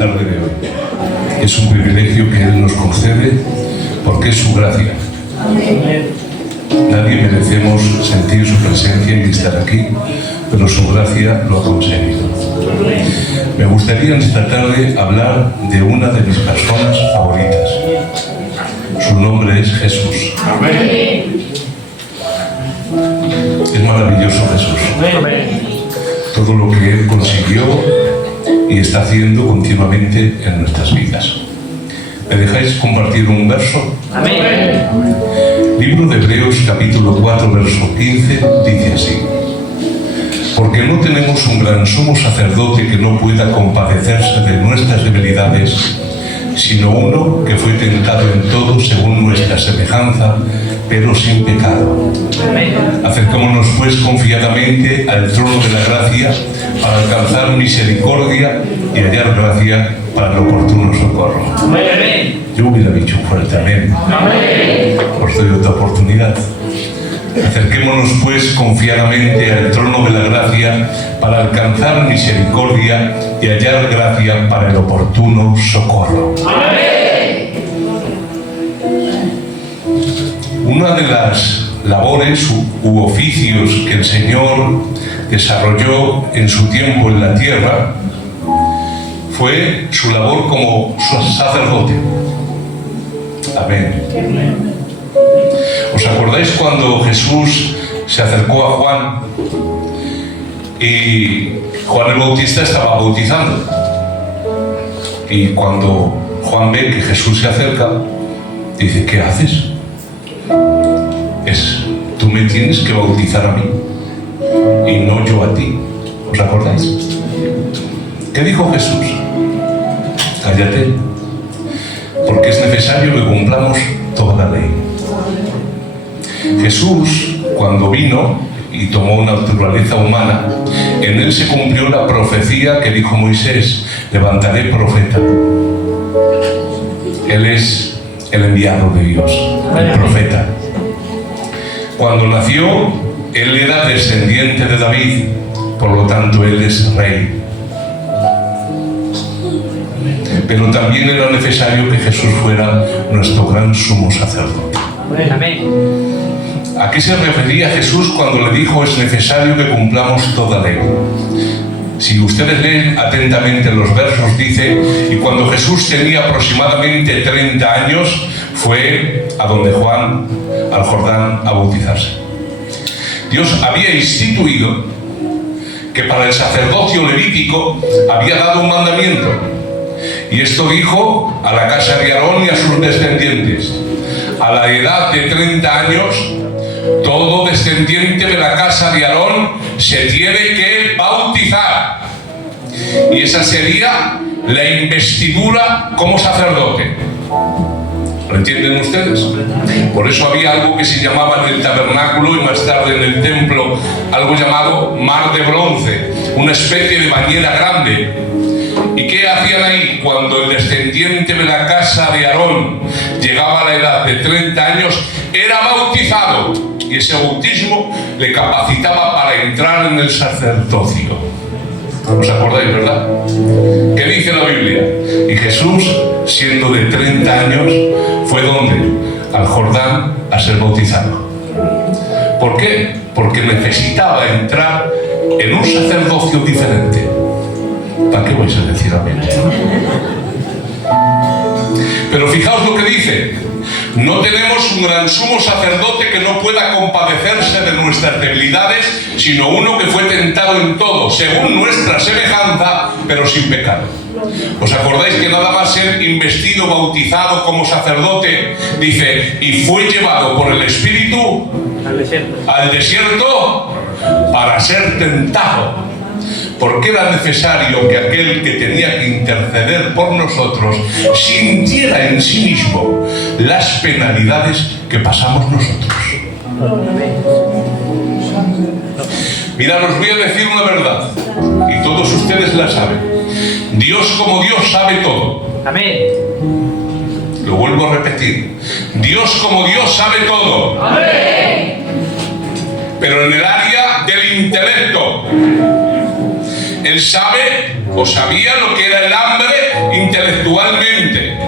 tarde de hoy. Es un privilegio que Él nos concede porque es su gracia. Nadie merecemos sentir su presencia y estar aquí, pero su gracia lo ha conseguido. Me gustaría en esta tarde hablar de una de mis personas favoritas. Su nombre es Jesús. Es maravilloso Jesús. Todo lo que Él consiguió y está haciendo continuamente en nuestras vidas. ¿Me dejáis compartir un verso? Amén. Libro de Hebreos, capítulo 4, verso 15, dice así: porque no tenemos un gran sumo sacerdote que no pueda compadecerse de nuestras debilidades, sino uno que fue tentado en todo según nuestra semejanza, pero sin pecado. Acercémonos pues confiadamente al trono de la gracia para alcanzar misericordia y hallar gracia para el oportuno socorro. Amén. Yo hubiera dicho fuerte amén. Amén. Os doy otra oportunidad. Acerquémonos pues confiadamente al trono de la gracia para alcanzar misericordia y hallar gracia para el oportuno socorro. Amén. Una de las labores u oficios que el Señor desarrolló en su tiempo en la tierra fue su labor como sacerdote. Amén. ¿Os acordáis cuando Jesús se acercó a Juan y Juan el Bautista estaba bautizando? Y cuando Juan ve que Jesús se acerca, dice: ¿qué haces? Tú me tienes que bautizar a mí y no yo a ti. ¿Os acordáis? ¿Qué dijo Jesús? Cállate, porque es necesario que cumplamos toda la ley. Jesús, cuando vino y tomó una naturaleza humana, en él se cumplió la profecía que dijo Moisés: levantaré profeta. Él es el enviado de Dios, el profeta. Cuando nació, él era descendiente de David, por lo tanto él es rey. Pero también era necesario que Jesús fuera nuestro gran sumo sacerdote. Amén. ¿A qué se refería Jesús cuando le dijo es necesario que cumplamos toda ley? Si ustedes leen atentamente los versos, dice: y cuando Jesús tenía aproximadamente 30 años, fue a donde Juan, al Jordán, a bautizarse. Dios había instituido que para el sacerdocio levítico había dado un mandamiento, y esto dijo a la casa de Aarón y a sus descendientes: a la edad de 30 años, todo descendiente de la casa de Aarón se tiene que bautizar. Y esa sería la investidura como sacerdote. ¿Lo entienden ustedes? Por eso había algo que se llamaba en el tabernáculo y más tarde en el templo algo llamado mar de bronce, una especie de bañera grande. ¿Y qué hacían ahí? Cuando el descendiente de la casa de Aarón llegaba a la edad de 30 años, era bautizado, y ese bautismo le capacitaba para entrar en el sacerdocio. ¿Os acordáis, verdad? ¿Qué dice la Biblia? Y Jesús, siendo de 30 años, fue ¿dónde? Al Jordán a ser bautizado. ¿Por qué? Porque necesitaba entrar en un sacerdocio diferente. ¿Para qué vais a decir amén? Pero fijaos lo que dice: no tenemos un gran sumo sacerdote que no pueda compadecerse de nuestras debilidades, sino uno que fue tentado en todo, según nuestra semejanza, pero sin pecado. ¿Os acordáis que nada más ser investido, bautizado como sacerdote, dice, y fue llevado por el Espíritu al desierto para ser tentado? Porque era necesario que aquel que tenía que interceder por nosotros sintiera en sí mismo las penalidades que pasamos nosotros. Mirad, os voy a decir una verdad, y todos ustedes la saben. Dios como Dios sabe todo. Amén. Lo vuelvo a repetir. Dios como Dios sabe todo. Amén. Pero en el área del intelecto. Él sabe o sabía lo que era el hambre y intelectualmente.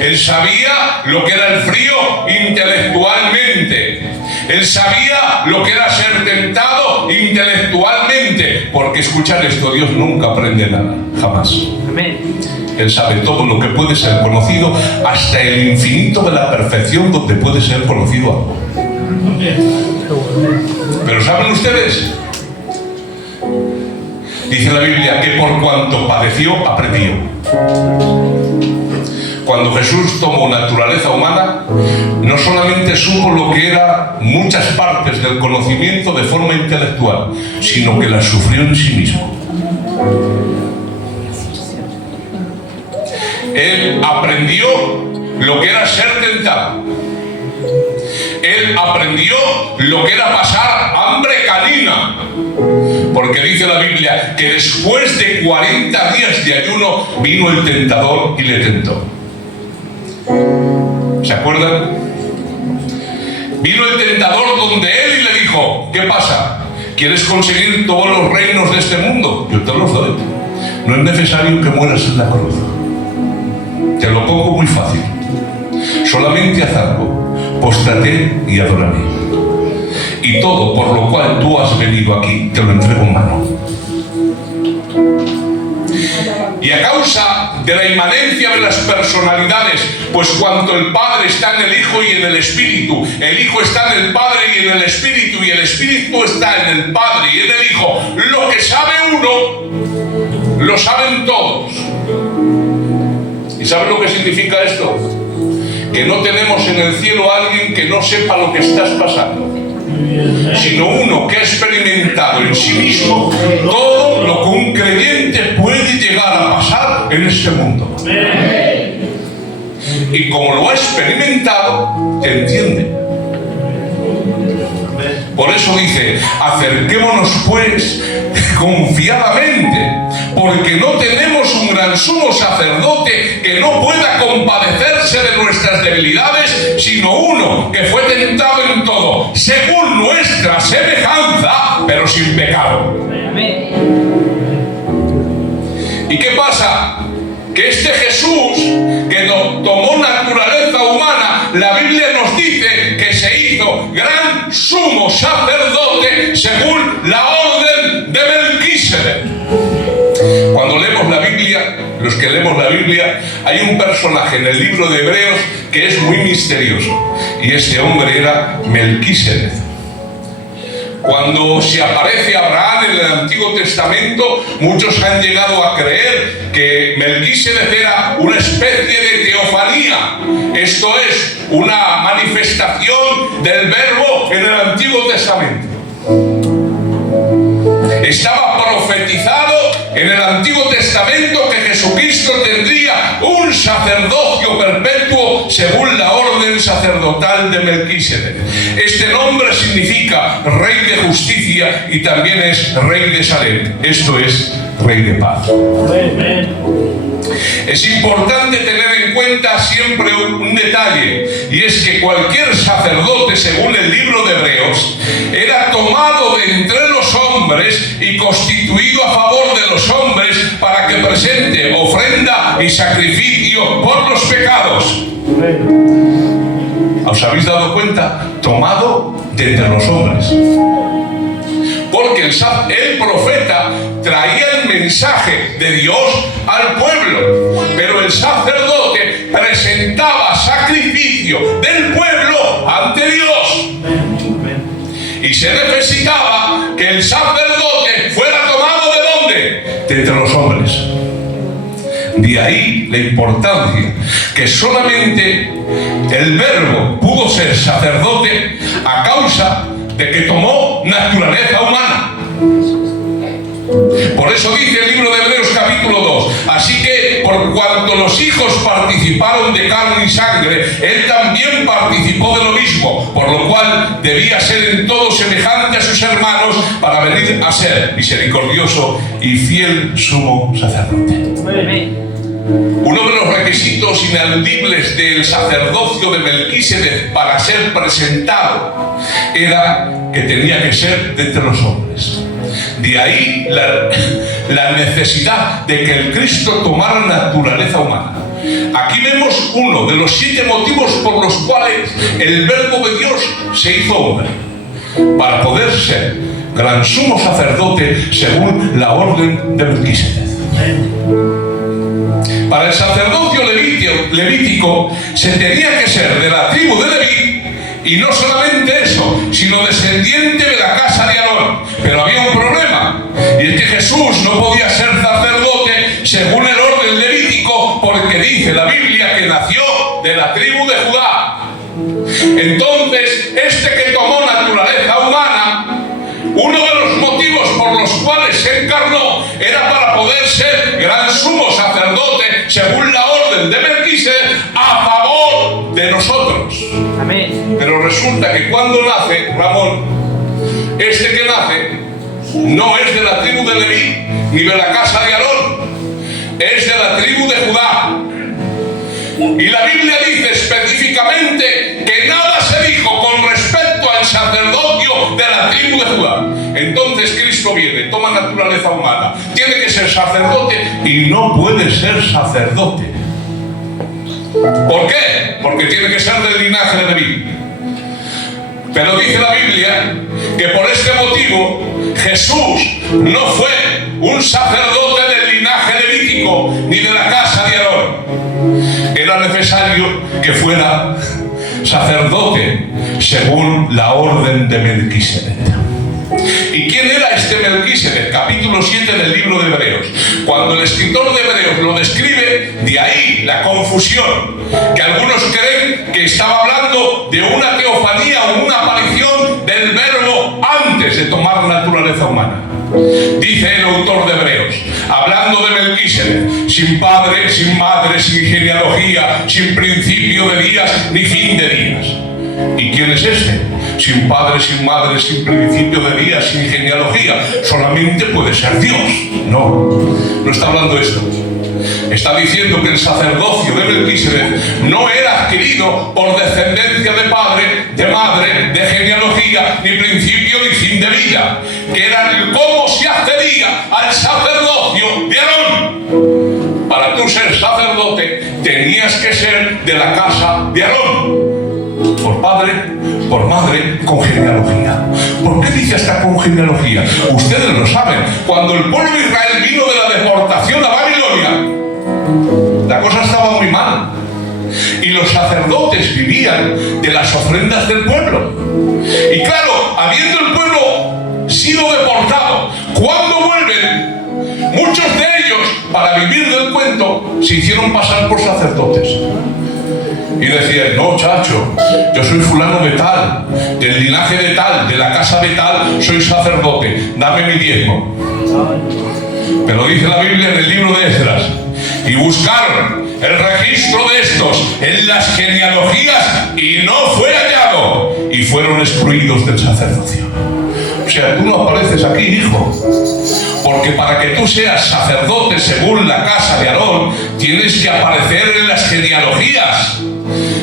Él sabía lo que era el frío intelectualmente. Él sabía lo que era ser tentado intelectualmente. Porque escuchar esto, Dios nunca aprende nada, jamás. Amén. Él sabe todo lo que puede ser conocido, hasta el infinito de la perfección donde puede ser conocido algo. Pero ¿saben ustedes? Dice la Biblia que por cuanto padeció, aprendió. Cuando Jesús tomó naturaleza humana, no solamente supo lo que eran muchas partes del conocimiento de forma intelectual, sino que las sufrió en sí mismo. Él aprendió lo que era ser tentado. Él aprendió lo que era pasar hambre canina. Porque dice la Biblia que después de 40 días de ayuno vino el tentador y le tentó. ¿Se acuerdan? Vino el tentador donde él y le dijo: ¿qué pasa? ¿Quieres conseguir todos los reinos de este mundo? Yo te los doy. No es necesario que mueras en la cruz. Te lo pongo muy fácil. Solamente haz algo. Póstrate y adórame. Y todo por lo cual tú has venido aquí, te lo entrego en mano. Y a causa de la inmanencia de las personalidades, pues cuando el Padre está en el Hijo y en el Espíritu, el Hijo está en el Padre y en el Espíritu, y el Espíritu está en el Padre y en el Hijo, lo que sabe uno, lo saben todos. ¿Y saben lo que significa esto? Que no tenemos en el cielo a alguien que no sepa lo que estás pasando, sino uno que ha experimentado en sí mismo todo lo que un creyente puede llegar a pasar en este mundo. Y como lo ha experimentado, te entiende. Por eso dice: acerquémonos pues confiadamente, porque no tenemos un gran sumo sacerdote que no pueda compadecerse de nuestras debilidades, sino uno que fue tentado en todo, según nuestra semejanza, pero sin pecado. ¿Y qué pasa? Que este Jesús, que tomó naturaleza humana, la Biblia nos dice que se hizo gran sumo sacerdote según la orden de Melquisedec. Cuando leemos la Biblia, los que leemos la Biblia, hay un personaje en el libro de Hebreos que es muy misterioso, y este hombre era Melquisedec. Cuando se aparece Abraham en el Antiguo Testamento, muchos han llegado a creer que Melquisedec era una especie de teofanía. Esto es, una manifestación del Verbo en el Antiguo Testamento. Estaba profetizado en el Antiguo Testamento que Jesucristo tendría un sacerdocio perpetuo según la orden sacerdotal de Melquisedec. Este nombre significa Rey de Justicia y también es Rey de Salem. Esto es Rey de Paz. Es importante tener en cuenta siempre un detalle, y es que cualquier sacerdote, según el libro de Hebreos, era tomado de entre los hombres y constituido a favor de los hombres para que presente ofrenda y sacrificio por los pecados. ¿Os habéis dado cuenta? Tomado de entre los hombres. Porque el profeta traía el mensaje de Dios al pueblo, pero el sacerdote presentaba sacrificio del pueblo ante Dios. Y se necesitaba que el sacerdote fuera tomado ¿de dónde? De entre los hombres. De ahí la importancia que solamente el Verbo pudo ser sacerdote a causa de que tomó naturaleza humana. Por eso dice el libro de Hebreos capítulo 2: así que por cuanto los hijos participaron de carne y sangre, él también participó de lo mismo, por lo cual debía ser en todo semejante a sus hermanos para venir a ser misericordioso y fiel sumo sacerdote. Uno de los requisitos ineludibles del sacerdocio de Melquisedec para ser presentado era que tenía que ser de entre los hombres. De ahí la necesidad de que el Cristo tomara naturaleza humana. Aquí vemos uno de los 7 motivos por los cuales el Verbo de Dios se hizo hombre, para poder ser gran sumo sacerdote según la orden de Melquisedec. Para el sacerdocio levítico se tenía que ser de la tribu de Leví, y no solamente eso, sino descendiente de la casa de Aarón. Pero había un problema, y es que Jesús no podía ser sacerdote según el orden levítico, porque dice la Biblia que nació de la tribu de Judá. Entonces, este que tomó naturaleza humana, uno de los motivos por los cuales se encarnó era para poder ser gran sumo sacerdote según la orden de Melquisedec a favor de nosotros. Amén. Pero resulta que cuando nace Ramón, este que nace no es de la tribu de Leví ni de la casa de Aarón, es de la tribu de Judá. Y la Biblia dice específicamente que nada se dijo con respecto al sacerdocio de la tribu de Judá. Entonces Cristo viene, toma naturaleza humana, tiene que ser sacerdote y no puede ser sacerdote. ¿Por qué? Porque tiene que ser del linaje de Leví. Pero dice la Biblia que por este motivo Jesús no fue un sacerdote del linaje levítico ni de la casa de Aarón. Era necesario que fuera sacerdote según la orden de Melquisedec. ¿Y quién era este Melquisedec? Capítulo 7 del libro de Hebreos. Cuando el escritor de Hebreos lo describe, de ahí la confusión, que algunos creen que estaba hablando de una teofanía o una aparición del Verbo antes de tomar naturaleza humana. Dice el autor de Hebreos, hablando de Melquisedec, sin padre, sin madre, sin genealogía, sin principio de días ni fin de días. ¿Y quién es este? Sin padre, sin madre, sin principio de días, sin genealogía. Solamente puede ser Dios. No, no está hablando de esto. Está diciendo que el sacerdocio de Melquisedec no era adquirido por descendencia de padre, de madre, de genealogía, ni principio ni fin de vida, que era el cómo se accedía al sacerdocio de Aarón. Para tú ser sacerdote tenías que ser de la casa de Aarón, por padre, por madre, con genealogía. ¿Por qué dice hasta con genealogía? Ustedes lo saben. Cuando el pueblo de Israel vino de la deportación a Babilonia, la cosa estaba muy mal. Y los sacerdotes vivían de las ofrendas del pueblo. Y claro, habiendo el pueblo sido deportado, cuando vuelven, muchos de ellos, para vivir del cuento, se hicieron pasar por sacerdotes. Y decían, no, chacho, yo soy fulano de tal, del linaje de tal, de la casa de tal, soy sacerdote, dame mi diezmo. Pero dice la Biblia en el libro de Esdras, y buscaron el registro de estos en las genealogías y no fue hallado, y fueron excluidos del sacerdocio. O sea, tú no apareces aquí, hijo, porque para que tú seas sacerdote según la casa de Aarón, tienes que aparecer en las genealogías.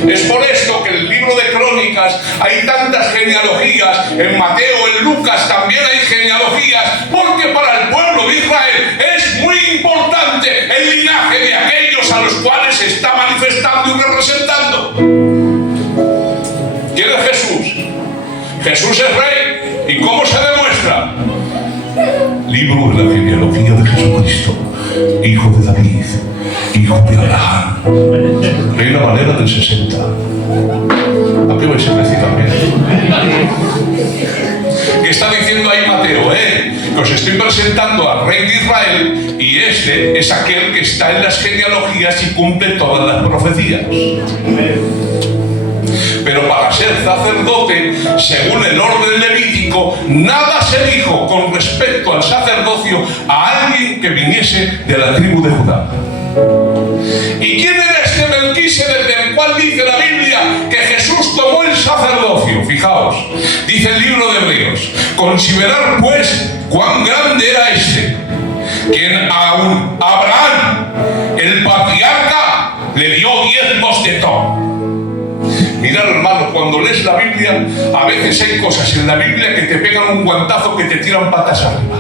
Es por esto que en el libro de Crónicas hay tantas genealogías, en Mateo, en Lucas también hay genealogías, porque para el pueblo de Israel es muy importante el linaje de aquellos a los cuales se está manifestando y representando. ¿Quién es Jesús? Jesús es rey. ¿Y cómo se demuestra? Libro de la genealogía de Jesucristo, hijo de David, hijo de Abraham. Reina Valera del 60. ¿A qué vais a decir también? ¿Qué está diciendo ahí Mateo? Que os estoy presentando al rey de Israel y este es aquel que está en las genealogías y cumple todas las profecías. Pero para ser sacerdote, según el orden levítico, nada se dijo con respecto al sacerdocio a alguien que viniese de la tribu de Judá. ¿Y quién era este Melquisedec del cual dice la Biblia que Jesús tomó el sacerdocio? Fijaos, dice el libro de Hebreos, considerar pues cuán grande era este, quien a Abraham, el patriarca, le dio diezmos de todo. Mirad, hermano, cuando lees la Biblia, a veces hay cosas en la Biblia que te pegan un guantazo que te tiran patas arriba.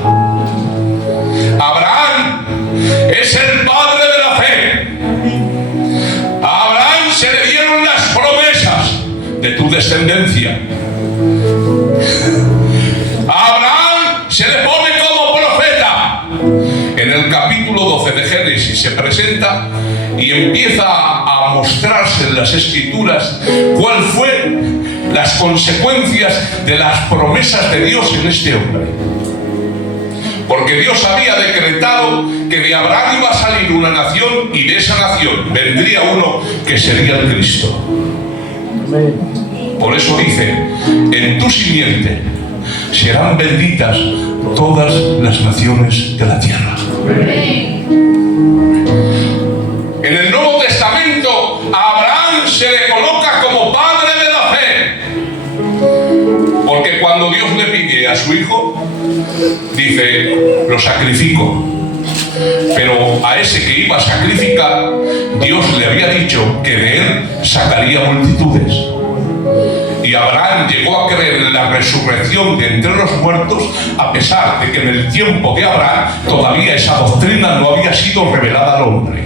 Abraham es el padre de la fe. A Abraham se le dieron las promesas de tu descendencia. A Abraham se le pone como profeta. En el capítulo 12 de Génesis se presenta y empieza a mostrarse en las Escrituras cuál fue las consecuencias de las promesas de Dios en este hombre. Porque Dios había decretado que de Abraham iba a salir una nación y de esa nación vendría uno que sería el Cristo. Por eso dice, en tu simiente serán benditas todas las naciones de la tierra. En el Nuevo Testamento a Abraham se le coloca como padre de la fe. Porque cuando Dios le pide a su hijo, dice, lo sacrifico. Pero a ese que iba a sacrificar, Dios le había dicho que de él sacaría multitudes. Y Abraham llegó a creer en la resurrección de entre los muertos, a pesar de que en el tiempo de Abraham todavía esa doctrina no había sido revelada al hombre.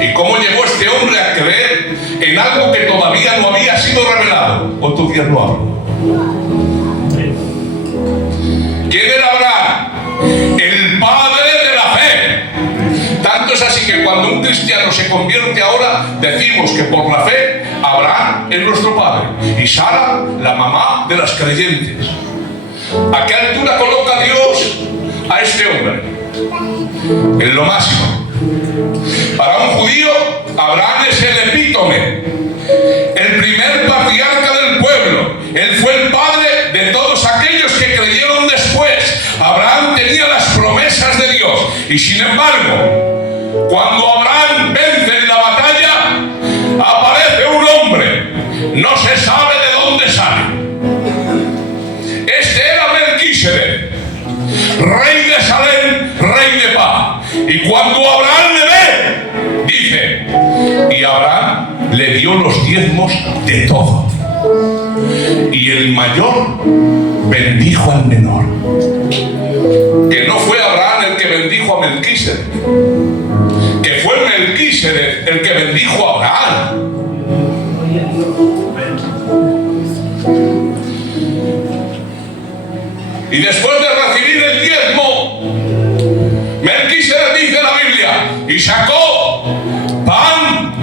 ¿Y cómo llegó este hombre a creer en algo que todavía no había sido revelado? Otro día lo hablo. ¿Quién era Abraham? El padre de la fe. Tanto es así que cuando un cristiano se convierte ahora, decimos que por la fe Abraham es nuestro padre y Sara la mamá de las creyentes. ¿A qué altura coloca Dios a este hombre? En lo máximo. Para un judío, Abraham es el epítome, el primer patriarca del pueblo. Él fue el padre de todos aquellos que creyeron después. Abraham tenía las promesas de Dios y sin embargo, cuando Abraham vence en la batalla, aparece un hombre, no se sabe de dónde sale. Este era Melquisedec, rey de Salem, rey de paz. Y cuando Abraham le ve, dice, y Abraham le dio los diezmos de todo. Y el mayor bendijo al menor. Que no fue Abraham el que bendijo a Melquisedec, que fue Melquisedec el que bendijo a Abraham. Y después de recibir el diezmo, Melquisedec, dice la Biblia, y sacó pan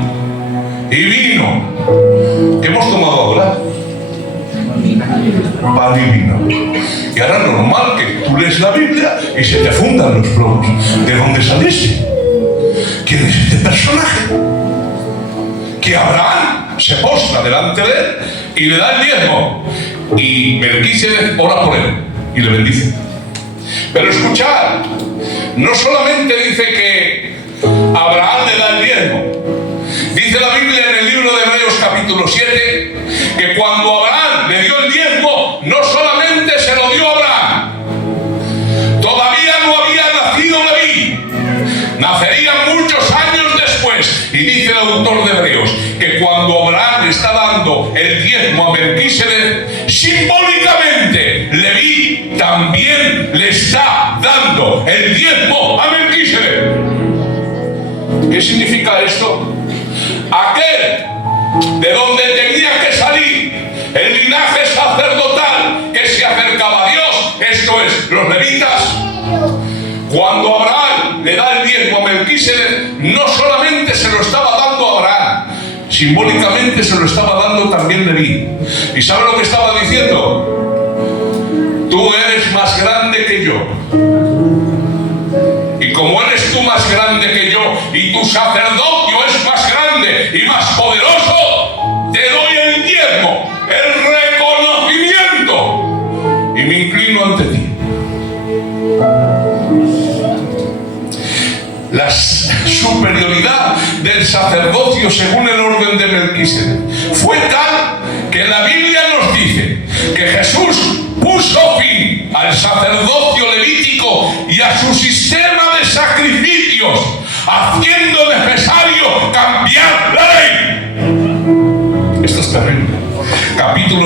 y vino. ¿Qué hemos tomado ahora? Pan y vino. Y ahora es normal que tú lees la Biblia y se te fundan los plomos. ¿De dónde saliste? ¿Quién es este personaje? Que Abraham se postra delante de él y le da el diezmo. Y Melquisedec ora por él y le bendice. Pero escuchad, no solamente dice que Abraham le da el diezmo. Dice la Biblia en el libro de Hebreos capítulo 7 que cuando Abraham le dio el diezmo, no solamente se lo dio a Abraham, todavía no había nacido Leví, nacería muchos años después. Y dice el autor de Hebreos que cuando Abraham le está dando el diezmo a Melquisedec, simbólicamente Leví también le está dando el diezmo a Melquisedec. ¿Qué significa esto? Aquel de donde tenía que salir el linaje sacerdotal que se acercaba a Dios, esto es, los levitas, cuando Abraham le da el diezmo a Melquisedec, no solamente se lo estaba dando a Abraham, simbólicamente se lo estaba dando también Leví. ¿Y sabe lo que estaba diciendo? Tú eres más grande que yo. Y como eres tú más grande que yo y tu sacerdocio es más grande y más poderoso, te doy el diezmo, el reconocimiento, y me inclino ante ti. La superioridad del sacerdocio según el orden de Melquisedec fue tal que la Biblia nos dice que Jesús puso fin al sacerdocio levítico y a su sistema de sacrificios, haciendo necesario cambiar la ley.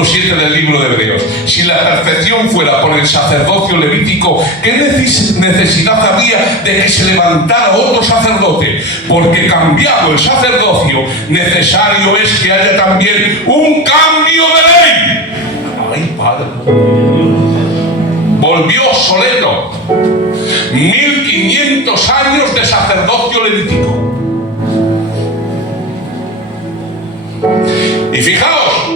7 del libro de Hebreos. Si la perfección fuera por el sacerdocio levítico, ¿qué necesidad había de que se levantara otro sacerdote? Porque cambiado el sacerdocio, necesario es que haya también un cambio de ley. ¡Ay, Padre! Volvió obsoleto 1500 años de sacerdocio levítico. Y fijaos,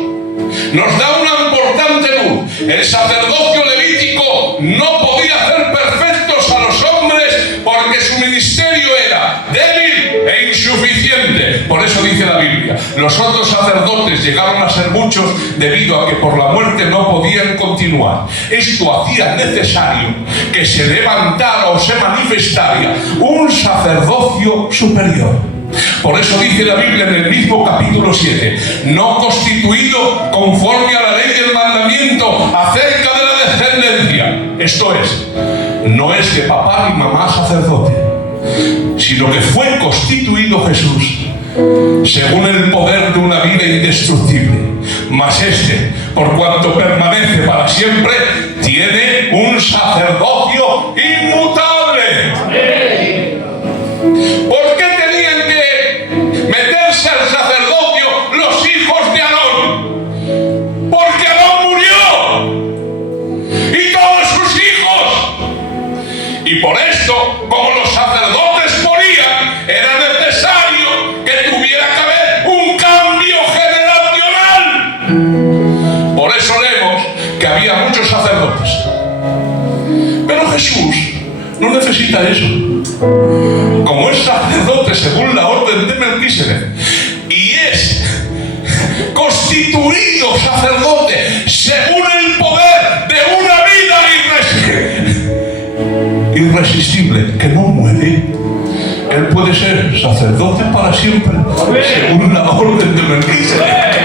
nos da una importante luz. El sacerdocio levítico no podía hacer perfectos a los hombres porque su ministerio era débil e insuficiente. Por eso dice la Biblia, los otros sacerdotes llegaron a ser muchos debido a que por la muerte no podían continuar. Esto hacía necesario que se levantara o se manifestara un sacerdocio superior. Por eso dice la Biblia en el mismo capítulo 7, no constituido conforme a la ley del mandamiento acerca de la descendencia. Esto es, no es de papá ni mamá sacerdote, sino que fue constituido Jesús según el poder de una vida indestructible. Mas este, por cuanto permanece para siempre, tiene un sacerdocio inmutable. ¿Por qué tenían que meterse al sacerdocio los hijos de Aarón? Porque Aarón murió y todos sus hijos. Y por esto, como los sacerdotes morían, era necesario que tuviera que haber un cambio generacional. Por eso leemos que había muchos sacerdotes. Pero Jesús no necesita eso. Como es sacerdote según la orden de Melquisedec y es constituido sacerdote según el poder de una vida irresistible que no muere, él puede ser sacerdote para siempre según la orden de Melquisedec.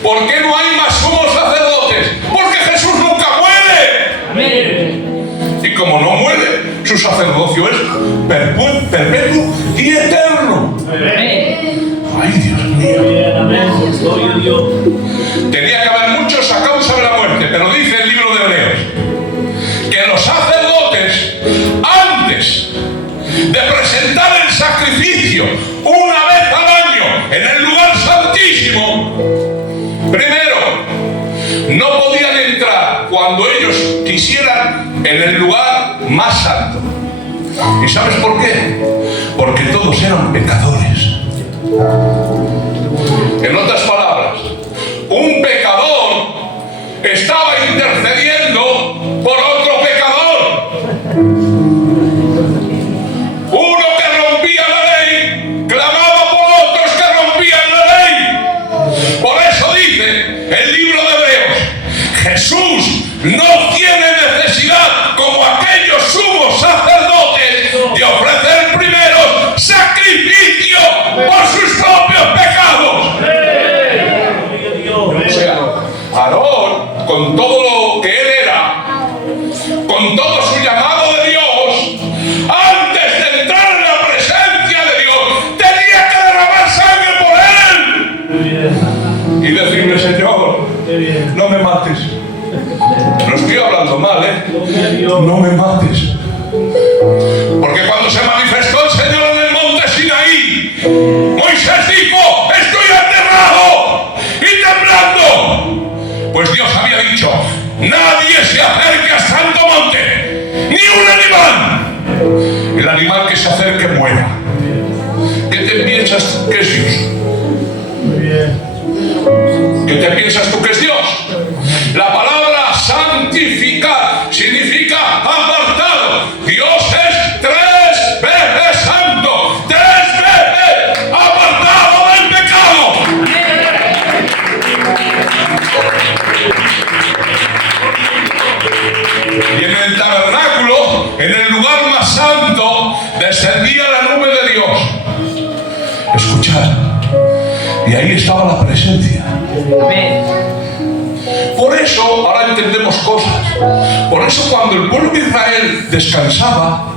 ¿Por qué no hay más sumos sacerdotes? Porque Jesús nunca muere. Y como no muere, su sacerdocio es perpetuo y eterno. Ay, Dios mío. Tenía que haber muchos a causa de la muerte, pero dice el libro de Hebreos que los sacerdotes, antes de presentar el sacrificio una vez al año en el lugar santísimo, primero, no podían entrar cuando ellos quisieran en el lugar más santo. ¿Y sabes por qué? Porque todos eran pecadores. En otras palabras, un pecador estaba intercediendo por otro pecador. Uno que rompía la ley clamaba por otros que rompían la ley. Por eso dice el libro de Hebreos, Jesús no tiene necesidad como aquellos sumos sacerdotes de ofrecer primero sacrificio por sus propios pecados. O sea, Aarón, con todo lo que él era, con todo su llamado de Dios, antes de entrar en la presencia de Dios, tenía que derramar sangre por él y decirle, Señor, no me mates. No estoy hablando mal, no me mates. Porque cuando se manifestó el Señor en el monte Sinaí, Moisés dijo, estoy aterrado y temblando. Pues Dios había dicho, nadie se acerque a santo monte, ni un animal. El animal que se acerque muera. ¿Qué te piensas que es Dios? ¿Qué te piensas tú que es Dios? La palabra santificar significa apartado. Dios es 3 veces santo, 3 veces apartado del pecado. Y en el tabernáculo, en el lugar más santo, descendía la nube de Dios. Escuchad, y ahí estaba la presencia. Por eso, ahora entendemos cosas. Por eso cuando el pueblo de Israel descansaba,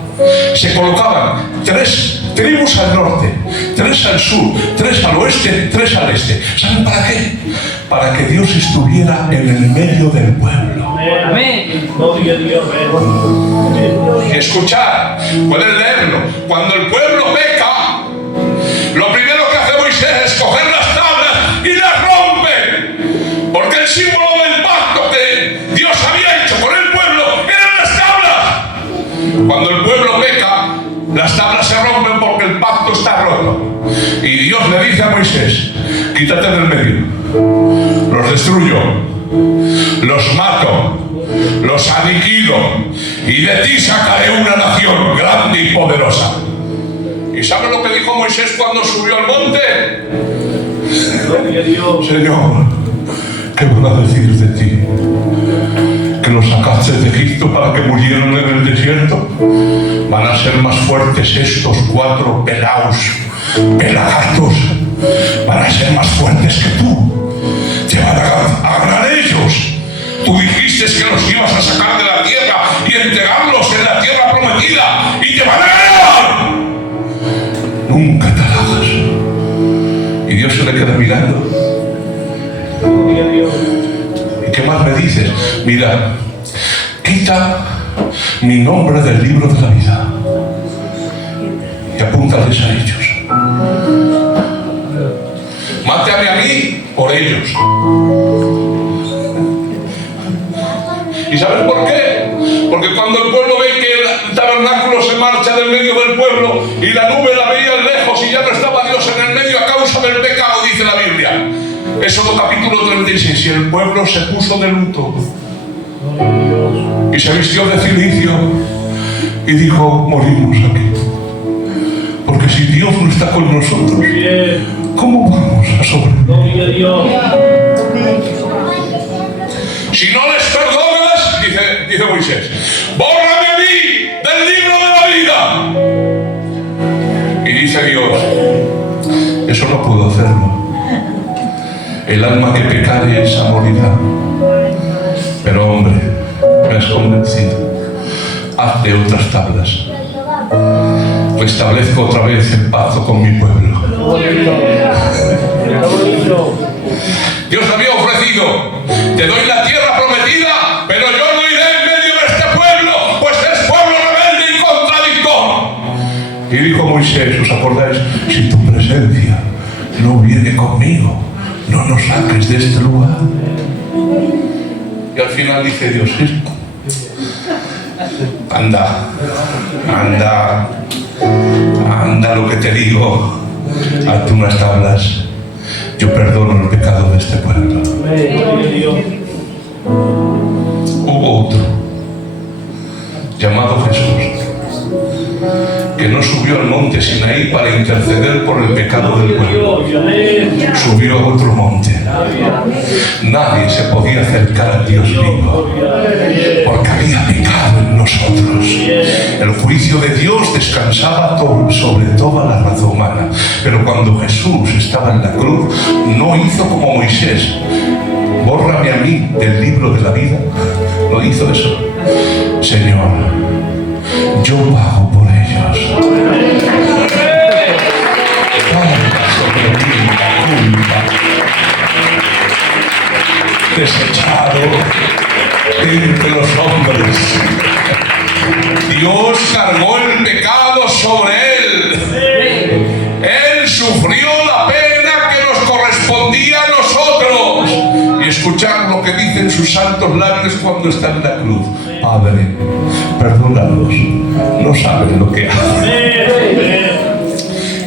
Se colocaban 3 tribus al norte, 3 al sur, 3 al oeste, 3 al este. ¿Saben para qué? Para que Dios estuviera en el medio del pueblo. Amén. Escuchad, pueden leerlo. Cuando el pueblo peca, lo primero que hace Moisés es coger las tablas y las rompe. Porque el símbolo del pacto que Dios había hecho con el pueblo eran las tablas. Cuando el pueblo peca, las tablas se rompen porque el pacto está roto. Y Dios le dice a Moisés: quítate del medio, los destruyo, los mato, los aniquilo, y de ti sacaré una nación grande y poderosa. ¿Y sabe lo que dijo Moisés cuando subió al monte? Señor, ¿qué van a decir de ti? ¿Que los sacaste de Egipto para que murieran en el desierto? Van a ser más fuertes estos 4 pelaos, pelagatos. Van a ser más fuertes que tú. Te van a ganar ellos. Tú dijiste que los ibas a sacar de la tierra y entregarlos en la tierra prometida, y te van a ganar. Nunca te hagas. Y Dios se le queda mirando. ¿Y qué más me dices? Mira, quita mi nombre del libro de la vida y apúntales a ellos. Mátame a mí por ellos. ¿Y sabes por qué? Porque cuando el pueblo ve que el tabernáculo se marcha del medio del pueblo y la nube la veía lejos y ya no estaba Dios en el medio a causa del pecado, dice la Biblia. Éxodo capítulo 36. Y el pueblo se puso de luto y se vistió de cilicio y dijo: morimos aquí. Porque si Dios no está con nosotros, ¿cómo vamos a sobrevivir? Si no les perdonas, dice Moisés, bórrame a mí del libro de la vida. Y dice Dios: eso no puedo hacerlo. El alma que pecare esa morirá. Pero hombre, me has convencido. Hazte otras tablas. Restablezco otra vez el pacto con mi pueblo. Dios me había ofrecido: te doy la tierra prometida, pero yo no iré en medio de este pueblo, pues es pueblo rebelde y contradictor. Y dijo Moisés: ¿os acordáis? Si tu presencia no viene conmigo, no nos saques de este lugar. Y al final dice Dios esto: anda lo que te digo, hazte unas tablas, yo perdono el pecado de este pueblo. Hubo otro llamado Jesús, que no subió al monte Sinaí para interceder por el pecado del pueblo. Subió a otro monte. Nadie se podía acercar a Dios vivo, porque había pecado en nosotros. El juicio de Dios descansaba sobre toda la raza humana. Pero cuando Jesús estaba en la cruz, no hizo como Moisés: bórrame a mí del libro de la vida. No hizo eso. Señor, yo pago por ellos. Carga sobre mí la culpa. Desechado entre los hombres. Dios cargó el pecado sobre él. Él sufrió la pena que nos correspondía a nosotros. Y escuchar lo que dicen sus santos labios cuando está en la cruz: Padre, perdónalos, no saben lo que hacen.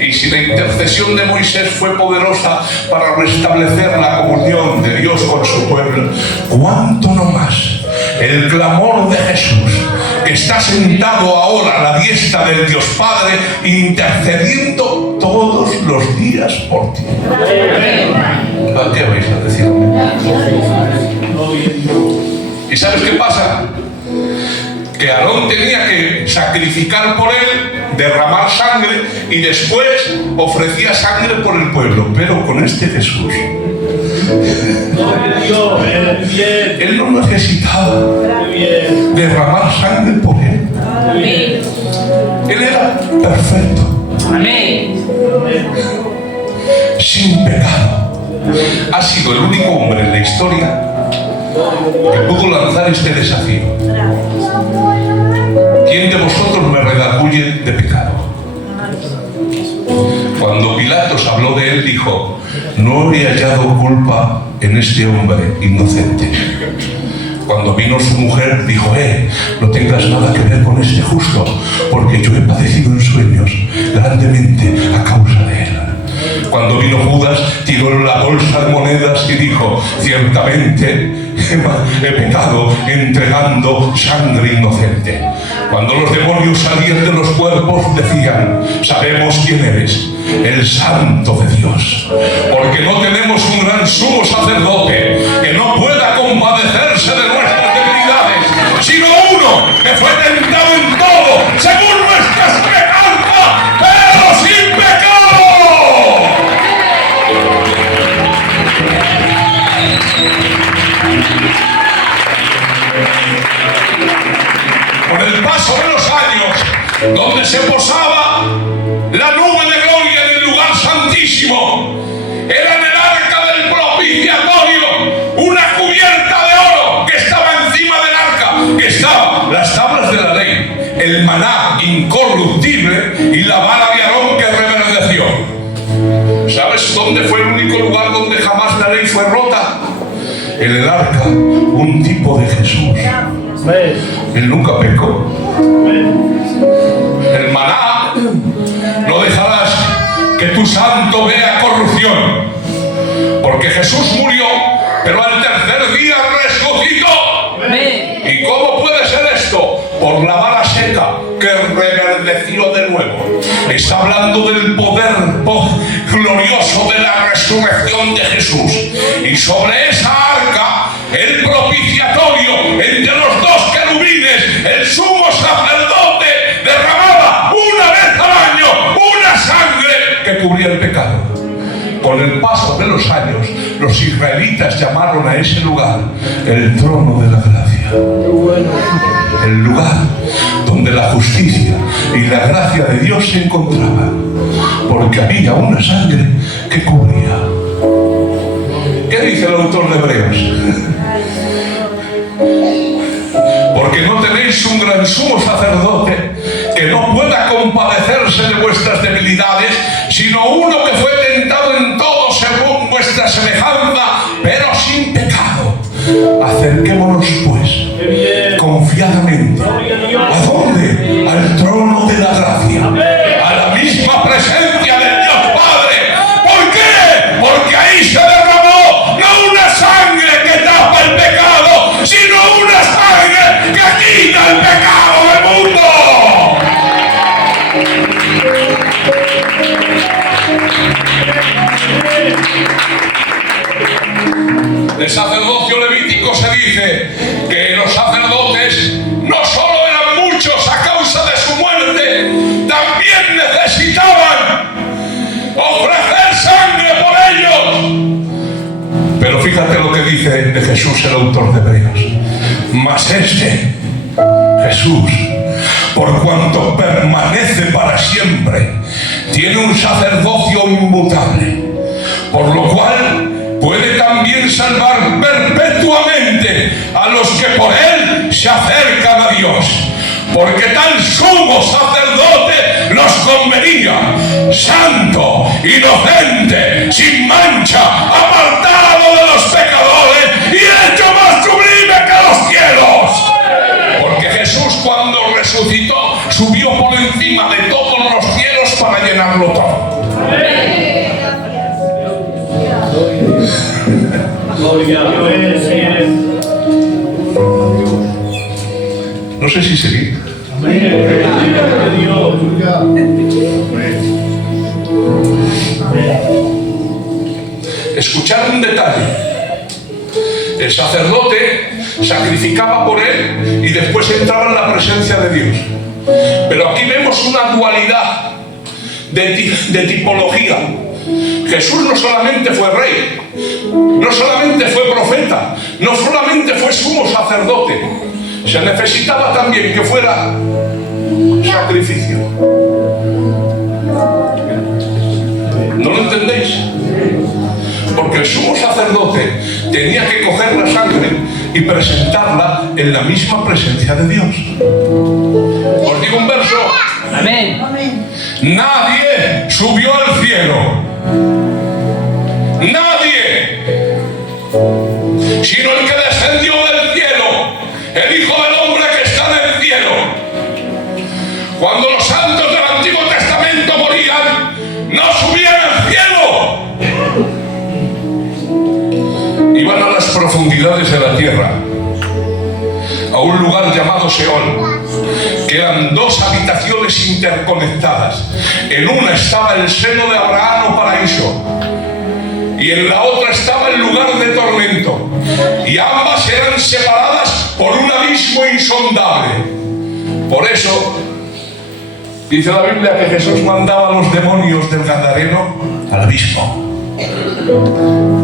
Y si la intercesión de Moisés fue poderosa para restablecer la comunión de Dios con su pueblo, ¿cuánto no más el clamor de Jesús, que está sentado ahora a la diestra del Dios Padre, intercediendo todos los días por ti? ¿A qué vais a decirme? ¿Y sabes qué pasa? Que Aarón tenía que sacrificar por él, derramar sangre, y después ofrecía sangre por el pueblo. Pero con este Jesús, él no necesitaba derramar sangre por él. Él era perfecto, Amén. sin pecado. Ha sido el único hombre en la historia que pudo lanzar este desafío. ¿Quién de vosotros me redarguye de pecado? Cuando Pilatos habló de él, dijo: no he hallado culpa en este hombre inocente. Cuando vino su mujer, dijo: no tengas nada que ver con este justo, porque yo he padecido en sueños grandemente a causa de él. Cuando vino Judas, tiró la bolsa de monedas y dijo: ciertamente he pecado entregando sangre inocente. Cuando los demonios salían de los cuerpos, decían: sabemos quién eres, el Santo de Dios. Porque no tenemos un gran sumo sacerdote que no pueda compadecerse de nuestras debilidades, sino uno que fue tentado en todo, según nuestra semejanza, pero sin pecado. Con el paso de los años, donde se posaba la nube de gloria en el lugar santísimo, era en el arca del propiciatorio una cubierta de oro que estaba encima del arca, que estaban las tablas de la ley, el maná incorruptible y la vara de Aarón que reverdeció. ¿Sabes dónde fue el único lugar donde jamás la ley fue rota? En el arca, un tipo de Jesús. Él nunca pecó. El maná: no dejarás que tu santo vea corrupción. Porque Jesús murió, pero al tercer día resucitó. ¿Y cómo puede ser esto? Por la vara seca que reverdeció de nuevo. Está hablando del poder glorioso de la resurrección de Jesús. Y sobre esa arca, el propiciatorio entre los dos querubines, el sumo sacerdote derramaba una vez al año una sangre que cubría el pecado. Con el paso de los años, los israelitas llamaron a ese lugar el trono de la gracia. El lugar donde la justicia y la gracia de Dios se encontraban, porque había una sangre que cubría. ¿Qué dice el autor de Hebreos? Porque no tenéis un gran sumo sacerdote que no pueda compadecerse de vuestras debilidades, sino uno que fue tentado en todo según vuestra semejanza, pero sin pecado. Acerquémonos pues confiadamente. ¿A dónde? Al trono de la gracia, a la misma presencia del Dios Padre. ¿Por qué? Porque ahí se derramó no una sangre que tapa el pecado, sino una sangre que quita el pecado del mundo. El sacerdocio levítico se dice que los sacerdotes no solo eran muchos a causa de su muerte, también necesitaban ofrecer sangre por ellos. Pero fíjate lo que dice de Jesús el autor de Hebreos: mas este, Jesús, por cuanto permanece para siempre, tiene un sacerdocio inmutable, por lo cual puede también salvar perpetuamente a los que por él se acercan a Dios. Porque tal sumo sacerdote nos convenía, santo, inocente, sin mancha, apartado de los pecadores y hecho más sublime que los cielos. Porque Jesús, cuando resucitó, subió por encima de todos los cielos para llenarlo todo. No sé si seguir. Escuchad un detalle. El sacerdote sacrificaba por él y después entraba en la presencia de Dios. Pero aquí vemos una dualidad de tipología. Jesús no solamente fue rey, no solamente fue profeta, no solamente fue sumo sacerdote, se necesitaba también que fuera sacrificio. ¿No lo entendéis? Porque el sumo sacerdote tenía que coger la sangre y presentarla en la misma presencia de Dios. Os digo un verso. Amén. Nadie subió al cielo. Nadie. Sino el que descendió del cielo, el Hijo del Hombre que está en el cielo. Cuando los santos del Antiguo Testamento morían, no subían al cielo. Iban a las profundidades de la tierra, a un lugar llamado Seol, que eran dos habitaciones interconectadas. En una estaba el seno de Abraham o paraíso, y en la otra estaba el lugar de tormento, y ambas eran separadas por un abismo insondable. Por eso dice la Biblia que Jesús mandaba a los demonios del Gadareno al abismo.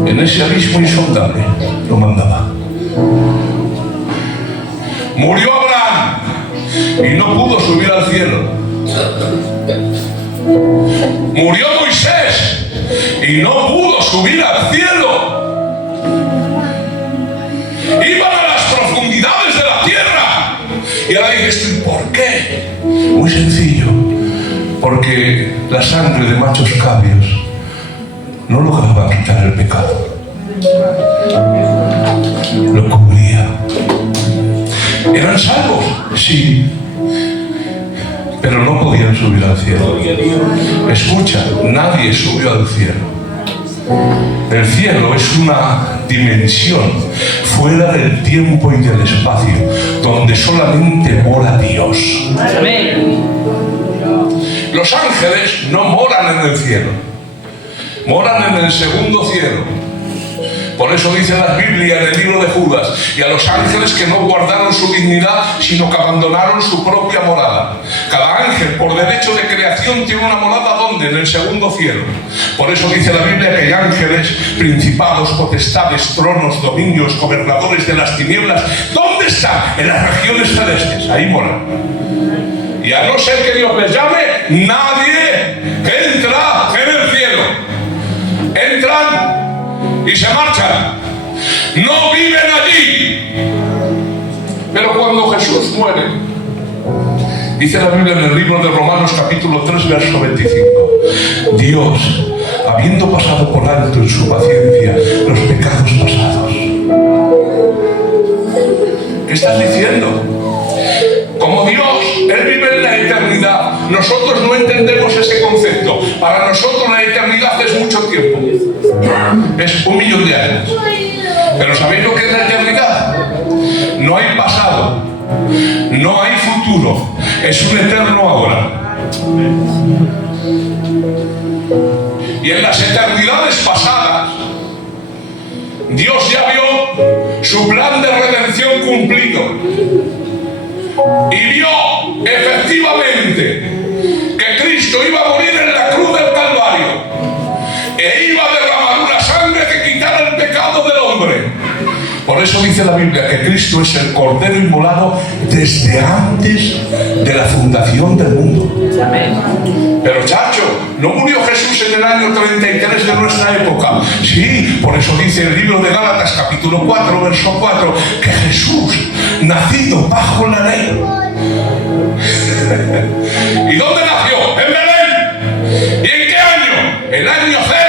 En ese abismo insondable lo mandaba. Murió Abraham y no pudo subir al cielo. Murió Moisés y no pudo subir al cielo. Iban a las profundidades de la tierra. Y ahora dices tú, ¿por qué? Muy sencillo. Porque la sangre de machos cabrios no lograba quitar el pecado. Lo cubría. ¿Eran salvos? Sí. Pero no podían subir al cielo. Escucha, nadie subió al cielo. El cielo es una dimensión fuera del tiempo y del espacio, donde solamente mora Dios. Amén. Los ángeles no moran en el cielo, moran en el segundo cielo. Por eso dice la Biblia en el libro de Judas: y a los ángeles que no guardaron su dignidad, sino que abandonaron su propia morada. Cada ángel, por derecho de creación, tiene una morada, ¿dónde? En el segundo cielo. Por eso dice la Biblia que hay ángeles, principados, potestades, tronos, dominios, gobernadores de las tinieblas. ¿Dónde están? En las regiones celestes, ahí moran. Y a no ser que Dios les llame, nadie entra en el cielo. Entran y se marchan, no viven allí. Pero cuando Jesús muere, dice la Biblia en el libro de Romanos capítulo 3 verso 25, Dios, habiendo pasado por alto en su paciencia los pecados pasados. ¿Qué estás diciendo? Como Dios, Él vive en la eternidad. Nosotros no entendemos ese concepto. Para nosotros la eternidad es mucho tiempo. Es 1 millón de años. Pero ¿sabéis lo que es la eternidad? No hay pasado, no hay futuro. Es un eterno ahora. Y en las eternidades pasadas, Dios ya vio su plan de redención cumplido. Y vio efectivamente que Cristo iba a morir en la cruz del Calvario e iba a derramar una sangre que quitara el pecado del hombre. Por eso dice la Biblia que Cristo es el Cordero inmolado desde antes de la fundación del mundo. Pero chacho, ¿no murió Jesús en el año 33 de nuestra época? Sí, por eso dice el libro de Gálatas capítulo 4 verso 4 que Jesús, nacido bajo la ley. ¿Y dónde nació? En Belén. ¿Y en qué año? El año 0.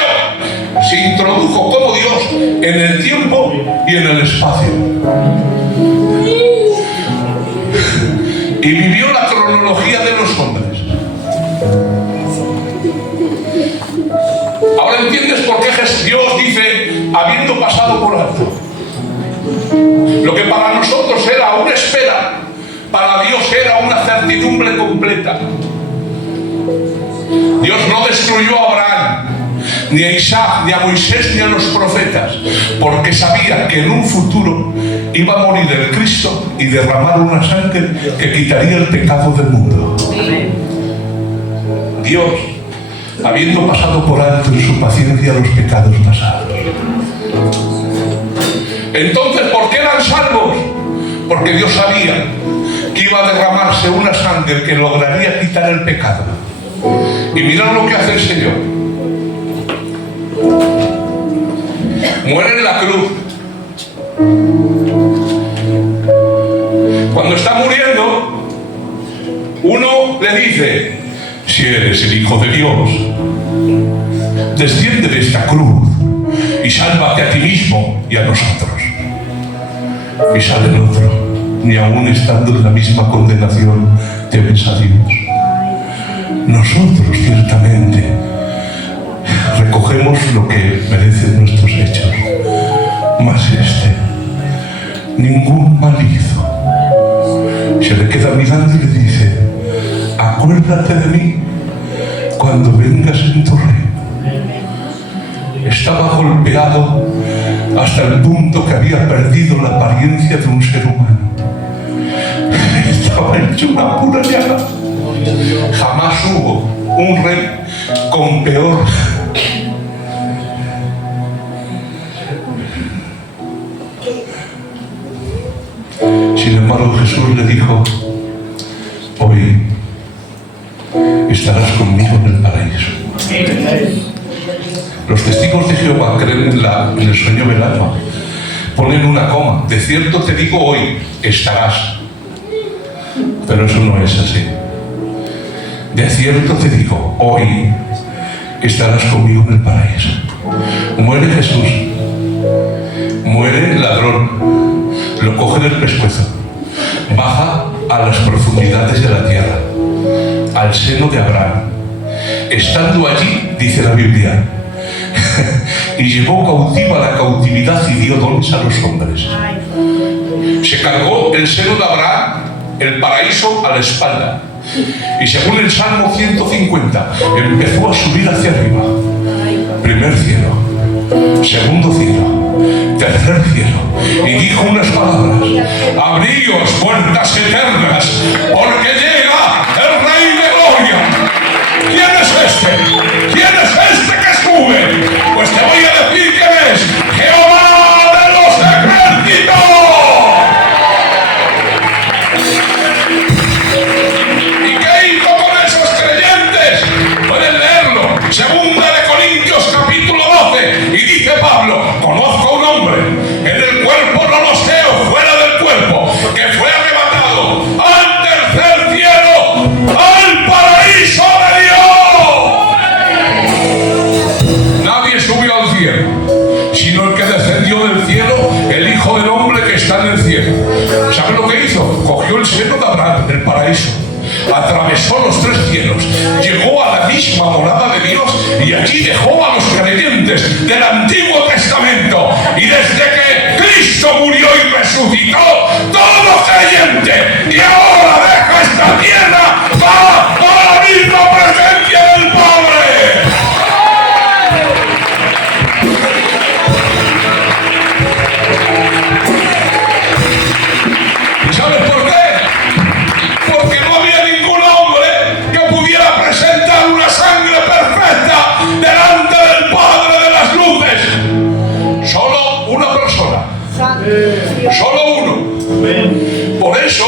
Se introdujo como Dios en el tiempo y en el espacio. Y vivió la cronología de los hombres. Ahora entiendes por qué Dios dice, habiendo pasado por alto. Lo que para nosotros era una espera, para Dios era una certidumbre completa. Dios no destruyó a Abraham, ni a Isaac, ni a Moisés, ni a los profetas, porque sabía que en un futuro iba a morir el Cristo y derramar una sangre que quitaría el pecado del mundo. Dios, habiendo pasado por alto en su paciencia los pecados pasados. Entonces, ¿por qué eran salvos? Porque Dios sabía que iba a derramarse una sangre que lograría quitar el pecado. Y mirad lo que hace el Señor. Muere en la cruz. Cuando está muriendo, uno le dice: si eres el Hijo de Dios, desciende de esta cruz y sálvate a ti mismo y a nosotros. Y sale el otro: ni aún estando en la misma condenación temes a Dios. Nosotros ciertamente recogemos lo que merecen nuestros hechos, mas este ningún mal hizo. Se le queda mirando y le dice: acuérdate de mí cuando vengas en tu reino. Estaba golpeado hasta el punto que había perdido la apariencia de un ser humano. Estaba hecho una pura llaga. Jamás hubo un rey con peor. Sin embargo, Jesús le dijo: hoy estarás conmigo en el paraíso. Los testigos de Jehová creen en el sueño del alma. Ponen una coma. De cierto te digo, hoy estarás. Pero eso no es así. De cierto te digo, hoy estarás conmigo en el paraíso. Muere Jesús. Muere el ladrón. Lo coge del pescuezo. Baja a las profundidades de la tierra, al seno de Abraham. Estando allí, dice la Biblia, y llevó cautiva la cautividad y dio dones a los hombres. Se cargó el seno de Abraham, el paraíso, a la espalda. Y según el Salmo 150, empezó a subir hacia arriba. Primer cielo, segundo cielo, tercer cielo. Y dijo unas palabras: abríos, puertas eternas, porque llega el Rey de Gloria. ¿Quién es este? ¿Quién es este que sube? Pues te voy a decir quién es: Jehová de los ejércitos. ¿Y qué hizo con esos creyentes? Pueden leerlo. Segunda de Corintios capítulo 12. Y dice Pablo: conozco a un hombre, en el cuerpo no lo sé, o fuera del cuerpo, que fue arrebatado al tercer cielo, al paraíso de Dios. Nadie subió al cielo, sino el que descendió del cielo, el Hijo del Hombre que está en el cielo. ¿Sabe lo que hizo? Cogió el seno de Abraham, el paraíso, atravesó los tres cielos, llegó a la misma morada de Dios y allí dejó a los creyentes del Antiguo Testamento. Y desde que Cristo murió y resucitó, todo creyente que ahora deja esta tierra va a la misma presencia del Padre. ¿Y sabes por qué? Porque no había ningún hombre que pudiera presentar una sangre perfecta delante del Padre de las luces. Solo una persona. Solo uno. Por eso,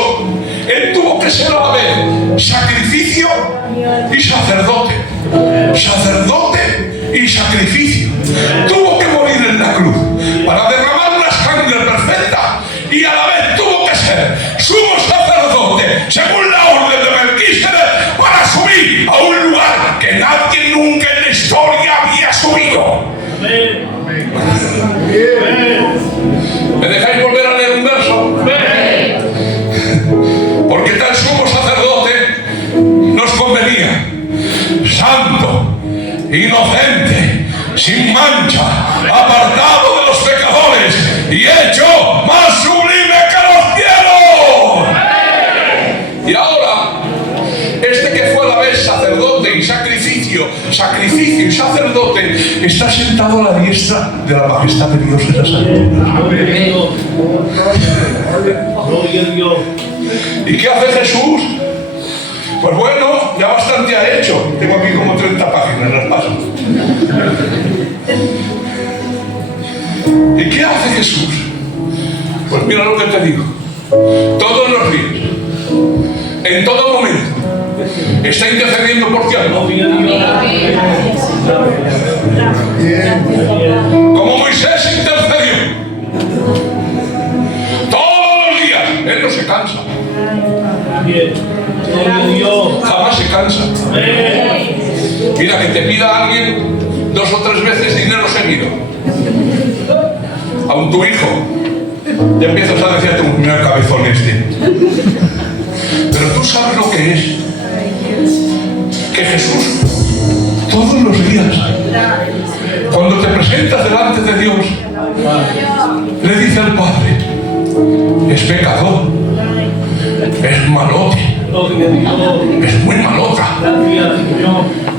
él tuvo que ser a la vez sacrificio y sacerdote. Sacerdote y sacrificio. Tuvo que morir en la cruz para derramar una sangre perfecta y a la vez tuvo que ser sumo sacerdote según la orden de Melquisedec para subir a un lugar que nadie nunca en la historia había subido. ¿Me dejáis volver a leer un verso? Porque tal sumo sacerdote nos convenía: santo, inocente, sin mancha, apartado de los pecadores y hecho más sublime que los cielos. Y ahora, este que fue a la vez sacerdote y sacrificio y sacerdote, está sentado a la diestra de la majestad de Dios en las alturas. ¿Y qué hace Jesús? Pues bueno, ya bastante ha hecho. Tengo aquí como 30 páginas, las paso. ¿Y qué hace Jesús? Pues mira lo que te digo. Todos los días, en todo momento, está intercediendo por ti. Como Moisés intercedió todos los días, él no se cansa. Jamás se cansa. Mira, que te pida alguien 2 o 3 veces dinero seguido, aun tu hijo, te empiezas a decir a tu primer cabezón este. Pero tú sabes lo que es. Que Jesús, todos los días, cuando te presentas delante de Dios, le dice al Padre: es pecador, es malote, es muy malota.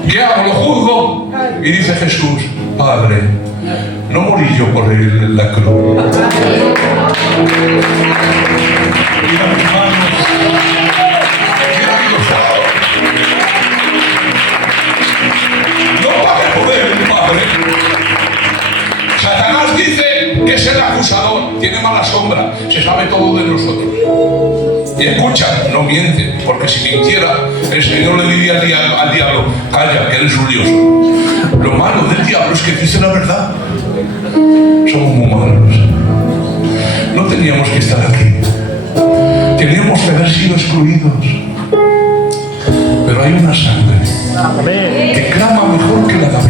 ¿Qué hago? Lo juzgo. Y dice Jesús: Padre, no morí yo por él en la cruz. No pague por él, Padre. Satanás dice que es el acusador, tiene mala sombra, se sabe todo de nosotros. Y escucha, no miente, porque si mintiera, el Señor le diría al diablo: calla, que eres un lioso. Lo malo del diablo es que dice la verdad. Somos muy malos. No teníamos que estar aquí. Teníamos que haber sido excluidos. Pero hay una sangre que clama mejor que la de Abel.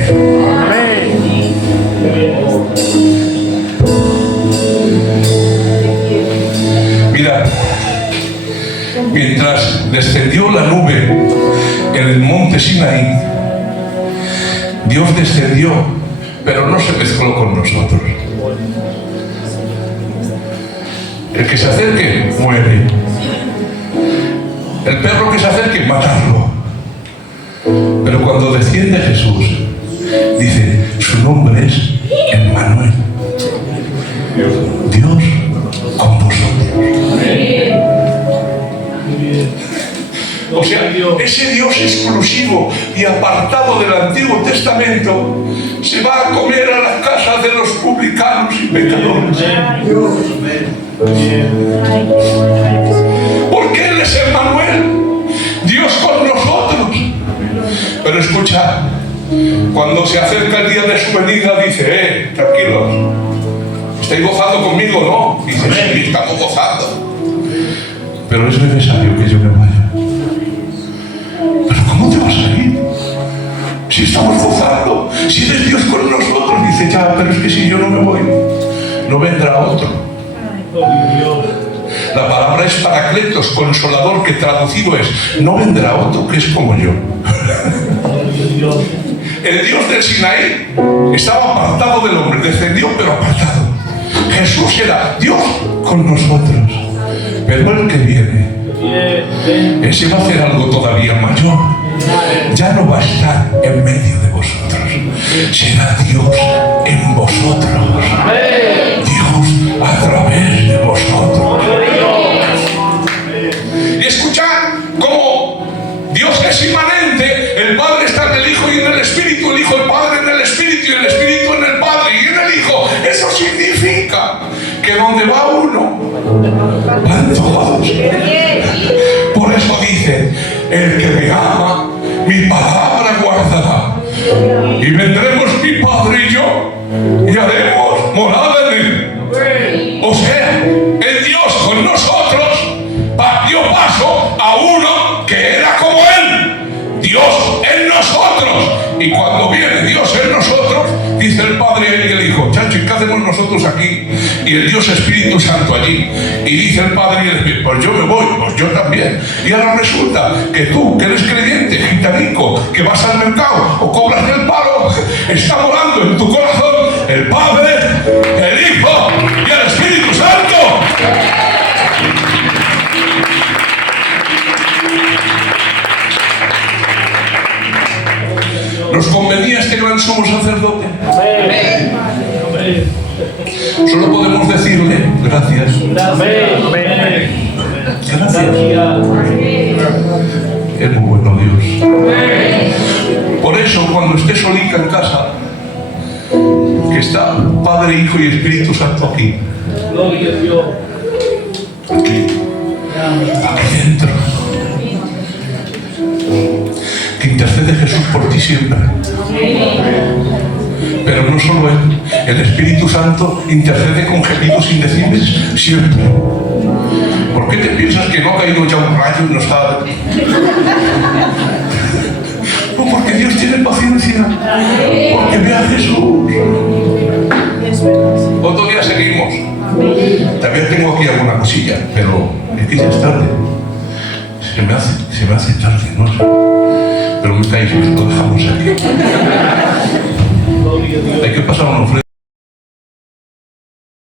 Mira, mientras descendió la nube en el monte Sinaí, Dios descendió, pero no se mezcló con nosotros. El que se acerque, muere. El perro que se acerque, matarlo. Pero cuando desciende Jesús, dice: su nombre es Emmanuel, Dios con vosotros. O sea, ese Dios exclusivo y apartado del Antiguo Testamento se va a comer a las casas de los publicanos y pecadores. Porque Él es Emmanuel, Dios con nosotros. Pero escucha, cuando se acerca el día de su venida, dice: tranquilos, ¿estáis gozando conmigo, no? Dice: sí, estamos gozando. Pero es necesario que yo me vaya. ¿Pero cómo te vas a ir? Si estamos gozando, si eres Dios con nosotros. Dice: ya, pero es que si yo no me voy, no vendrá otro. La palabra es paracletos, consolador, que traducido es: no vendrá otro que es como yo. El Dios del Sinaí estaba apartado del hombre, descendió pero apartado. Jesús era Dios con nosotros. Pero el que viene, ese va a hacer algo todavía mayor. Ya no va a estar en medio de vosotros, será Dios en vosotros. Dios a través de vosotros. Y escuchad cómo Dios es inmanente. El Padre está en el Hijo y en el Espíritu, el Hijo, el Padre en el Espíritu y el Espíritu en el Padre y en el Hijo. Eso significa que donde va uno, van todos. Por eso dice: el que me ama, mi palabra guardará. Y vendremos mi Padre y yo, y haremos morada en él. O sea, el Dios con nosotros dio paso a uno que era como él, Dios en nosotros. Y cuando viene Dios en nosotros, dice el Padre y el Hijo: chacho, ¿y qué hacemos nosotros aquí? Y el Dios Espíritu Santo allí. Y dice el Padre y el Espíritu: pues yo me voy, pues yo también. Y ahora resulta que tú, que eres creyente, gitanico, que vas al mercado o cobras el paro, está morando en tu corazón el Padre, el Hijo y el Espíritu Santo. Nos convenía este gran sumo sacerdote. Solo podemos decirle: gracias. Gracias. Es muy bueno Dios. Por eso, cuando esté solica en casa, que está Padre, Hijo y Espíritu Santo aquí, aquí dentro, intercede Jesús por ti siempre. Pero no solo Él, el Espíritu Santo intercede con gemidos indecibles siempre. ¿Por qué te piensas que no ha caído ya un rayo y no sabe? No, porque Dios tiene paciencia, porque ve a Jesús. Otro día seguimos. También tengo aquí alguna cosilla, pero es que ya es tarde. Se me hace tarde, no sé. Pero me estáis, lo dejamos aquí. Hay que pasar una ofrenda.